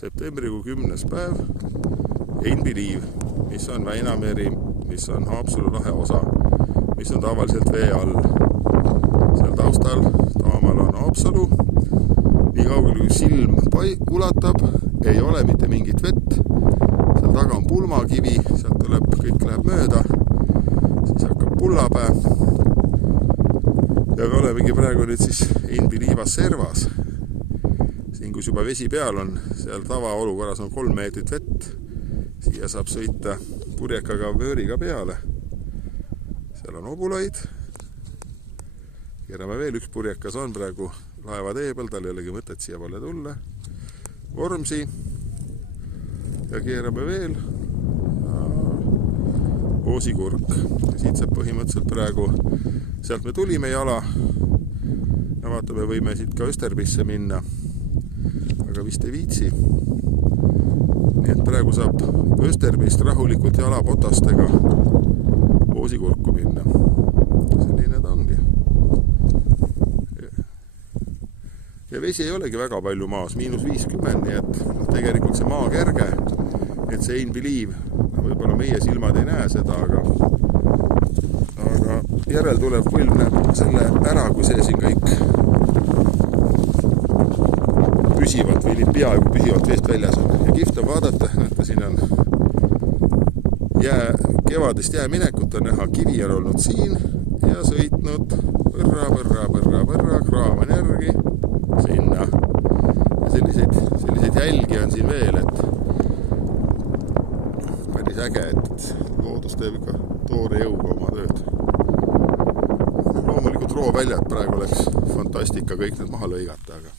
septembrikuu 10. päev, Einbiliiv, mis on Väinameri, mis on Haapsalu lahe osa, mis on tavaliselt vee all. Seal taustal taamal on Haapsalu, nii kaugel kui silm ulatab, ei ole mitte mingit vett, seal taga on pulmakivi, sealt tuleb, kõik läheb mööda, siis hakkab pullapää ja me olemegi praegu nüüd siis Einbiliivas servas. Siin, kus juba vesi peal on, seal tavaolukorras on 3 meetrit vett. Siia saab sõita purjekaga vööriga peale. Seal on obulaid. Keerame veel, üks purjekas on praegu laeva tee peal, tal ei olegi mõtet siia poole tulla. Vormsi. Ja keerame veel. Oosikurk. Ja siit saab põhimõtteliselt praegu, sealt me tulime jala. Ja vaatame, võime siit ka Österbisse minna. Aga vist ei viitsi. Nii et praegu saab Österbist rahulikult jalapotastega Oosikurku minna. Selline ta ongi. Ja vesi ei olegi väga palju maas, -50, nii et tegelikult see maa kerge, et see Einbiliiv, võib-olla meie silmad ei näe seda, aga järel tuleb põlv näeb selle ära, kui see siin kõik püsivalt või peaaegu püsivalt veest väljas on. Ja kihvt on vaadata, näete, siin on kevadist jääminekut on näha, kivi on olnud siin ja sõitnud põrra, kraavan järgi sinna. Ja selliseid jälgi on siin veel, et päris äge, et loodus teeb ikka toore jõuga oma tööd. Loomulikult rooväljad praegu oleks fantastika kõik need maha lõigata, aga